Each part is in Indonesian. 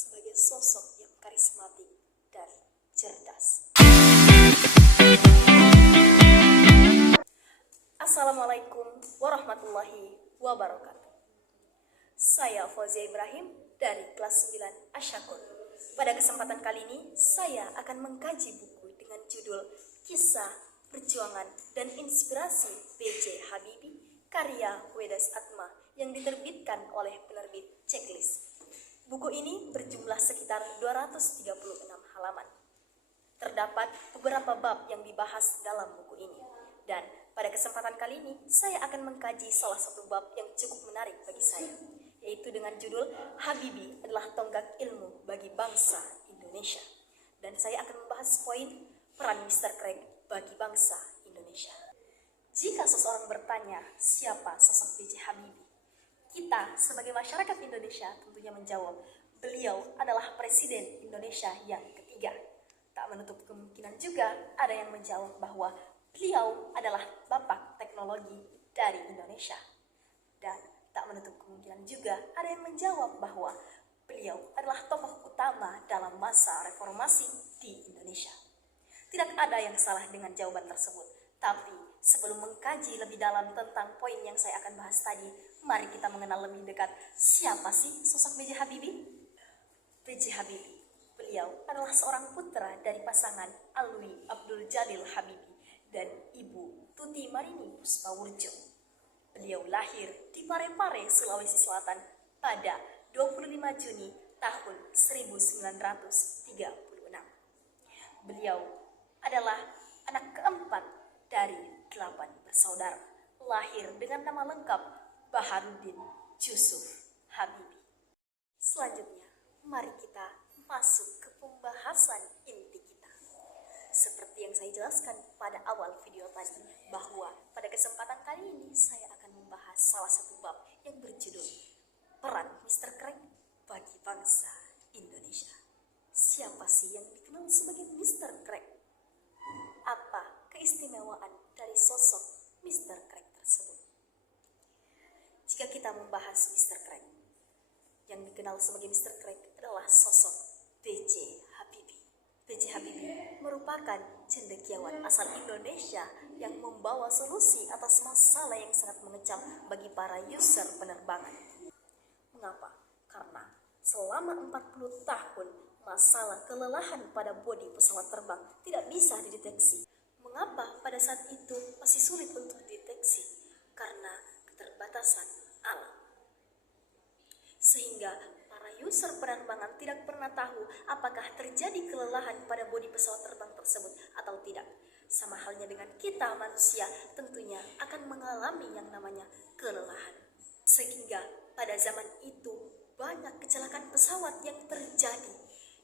sebagai sosok yang karismatik dan cerdas. Assalamualaikum warahmatullahi wabarakatuh. Saya Fauzia Ibrahim dari kelas 9 Asyakun. Pada kesempatan kali ini, saya akan mengkaji buku dengan judul Kisah, Perjuangan, dan Inspirasi B.J. Habibie, karya Wedas Atma yang diterbitkan oleh penerbit Checklist. Buku ini berjumlah sekitar 236 halaman. Terdapat beberapa bab yang dibahas dalam buku ini. Dan pada kesempatan kali ini, saya akan mengkaji salah satu bab yang cukup menarik bagi saya, yaitu dengan judul Habibie adalah tonggak ilmu bagi bangsa Indonesia. Dan saya akan membahas poin peran Mr. Craig bagi bangsa Indonesia. Jika seseorang bertanya siapa sosok B.J. Habibie, kita sebagai masyarakat Indonesia tentunya menjawab, beliau adalah Presiden Indonesia yang ketiga. Tak menutup kemungkinan juga ada yang menjawab bahwa beliau adalah bapak teknologi dari Indonesia. Dan tak menutup kemungkinan juga ada yang menjawab bahwa beliau adalah tokoh utama dalam masa reformasi di Indonesia. Tidak ada yang salah dengan jawaban tersebut. Tapi sebelum mengkaji lebih dalam tentang poin yang saya akan bahas tadi, mari kita mengenal lebih dekat siapa sih sosok B.J. Habibie. B.J. Habibie, beliau adalah seorang putra dari pasangan Alwi Abdul Jalil Habibie dan Ibu Tuti Marini Puspawurjo. Beliau lahir di Parepare, Sulawesi Selatan pada 25 Juni tahun 1936. Beliau adalah anak keempat dari 8 bersaudara. Lahir dengan nama lengkap Baharudin Yusuf Habibie. Selanjutnya, mari kita masuk ke pembahasan inti kita. Seperti yang saya jelaskan pada awal video tadi, bahwa pada kesempatan kali ini saya akan membahas salah satu bab yang berjudul Peran Mr. Craig bagi bangsa Indonesia. Siapa sih yang dikenal sebagai Mr. Craig? Apa keistimewaan dari sosok Mr. Craig tersebut? Jika kita membahas Mr. Craig, yang dikenal sebagai Mr. Craig adalah sosok B.J. Habibie. B.J. Habibie merupakan cendekiawan asal Indonesia yang membawa solusi atas masalah yang sangat mengecam bagi para user penerbangan. Mengapa? Karena selama 40 tahun masalah kelelahan pada bodi pesawat terbang tidak bisa dideteksi. Mengapa pada saat itu masih sulit untuk dideteksi? Karena keterbatasan alat. Sehingga para user penerbangan tidak pernah tahu apakah terjadi kelelahan pada bodi pesawat terbang tersebut atau tidak. Sama halnya dengan kita manusia tentunya akan mengalami yang namanya kelelahan. Sehingga pada zaman itu banyak kecelakaan pesawat yang terjadi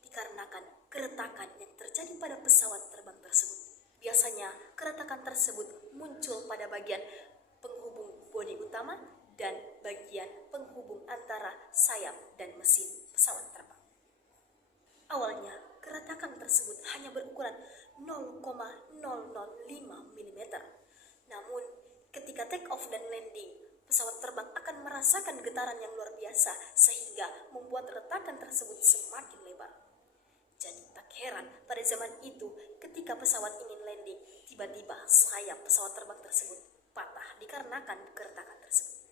dikarenakan keretakan yang terjadi pada pesawat terbang tersebut. Biasanya keretakan tersebut muncul pada bagian penghubung bodi utama dan bagian penghubung antara sayap dan mesin pesawat terbang. Awalnya keretakan tersebut hanya berukuran 0,005 mm. Namun ketika take off dan landing, pesawat terbang akan merasakan getaran yang luar biasa sehingga membuat retakan tersebut semakin lebar. Jadi tak heran pada zaman itu ketika pesawat ingin landing, tiba-tiba sayap pesawat terbang tersebut patah dikarenakan keretakan tersebut.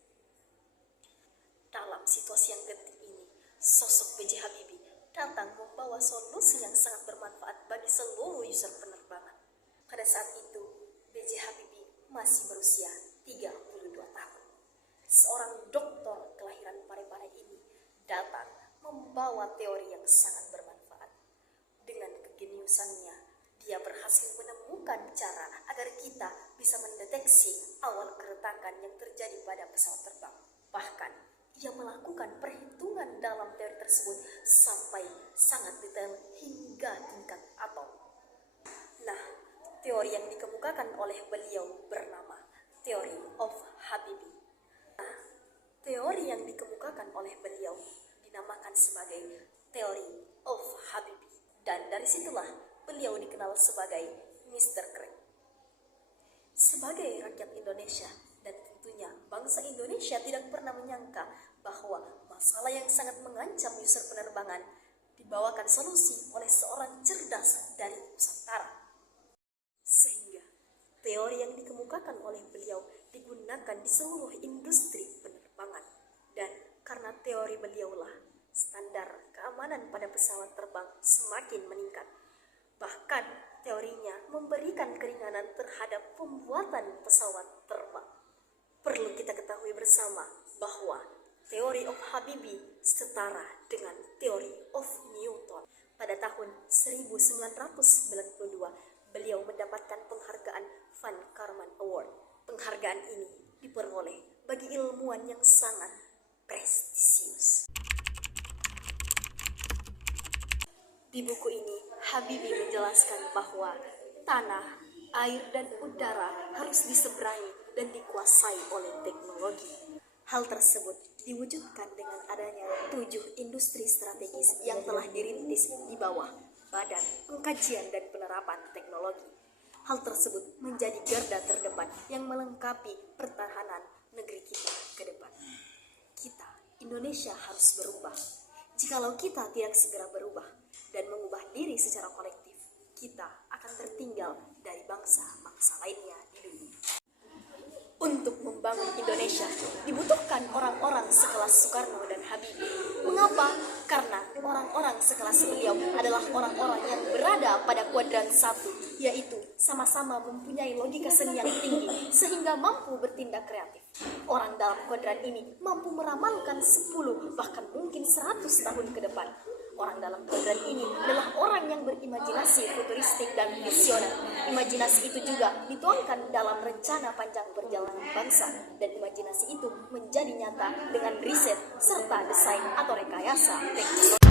Dalam situasi yang genting ini, sosok B.J. Habibie datang membawa solusi yang sangat bermanfaat bagi seluruh user penerbangan. Pada saat itu, B.J. Habibie masih berusia 32 tahun. Seorang doktor kelahiran Parepare ini datang membawa teori yang sangat bermanfaat. Dengan kegeniusannya, dia berhasil menemukan cara agar kita bisa mendeteksi awal keretakan yang terjadi pada pesawat terbang. Bahkan, ia melakukan perhitungan dalam teori tersebut sampai sangat detail hingga tingkat atom. Nah, teori yang dikemukakan oleh beliau bernama Theory of Habibie. Nah, teori yang dikemukakan oleh beliau dinamakan sebagai Theory of Habibie. Dan dari situlah beliau dikenal sebagai Mr. Craig. Sebagai rakyat Indonesia dan tentunya bangsa Indonesia tidak pernah menyangka bahwa masalah yang sangat mengancam user penerbangan dibawakan solusi oleh seorang cerdas dari Nusantara. Sehingga teori yang dikemukakan oleh beliau digunakan di seluruh industri penerbangan. Dan karena teori beliaulah standar keamanan pada pesawat terbang semakin meningkat. Bahkan teorinya memberikan keringanan terhadap pembuatan pesawat terbang. Perlu kita ketahui bersama bahwa teori of Habibie setara dengan teori of Newton. Pada tahun 1992, beliau mendapatkan penghargaan Van Karman Award. Penghargaan ini diperoleh bagi ilmuwan yang sangat prestisius. Di buku ini, Habibie menjelaskan bahwa tanah, air, dan udara harus diseberangi dan dikuasai oleh teknologi. Hal tersebut diwujudkan dengan adanya 7 industri strategis yang telah dirintis di bawah Badan Pengkajian dan Penerapan Teknologi. Hal tersebut menjadi garda terdepan yang melengkapi pertahanan negeri kita ke depan. Kita, Indonesia, harus berubah. Jikalau kita tidak segera berubah dan mengubah diri secara kolektif, kita akan tertinggal dari bangsa-bangsa lainnya di dunia. Untuk membangun Indonesia dibutuhkan orang-orang sekelas Soekarno dan Habibie. Mengapa? Karena orang-orang sekelas beliau adalah orang-orang yang berada pada kuadran 1, yaitu sama-sama mempunyai logika seni yang tinggi sehingga mampu bertindak kreatif. Orang dalam kuadran ini mampu meramalkan 10 bahkan mungkin 100 tahun ke depan. Orang dalam kuadran ini adalah orang yang berimajinasi futuristik dan visioner. Imajinasi itu juga dituangkan dalam rencana panjang perjalanan bangsa, dan imajinasi itu menjadi nyata dengan riset serta desain atau rekayasa teknologi.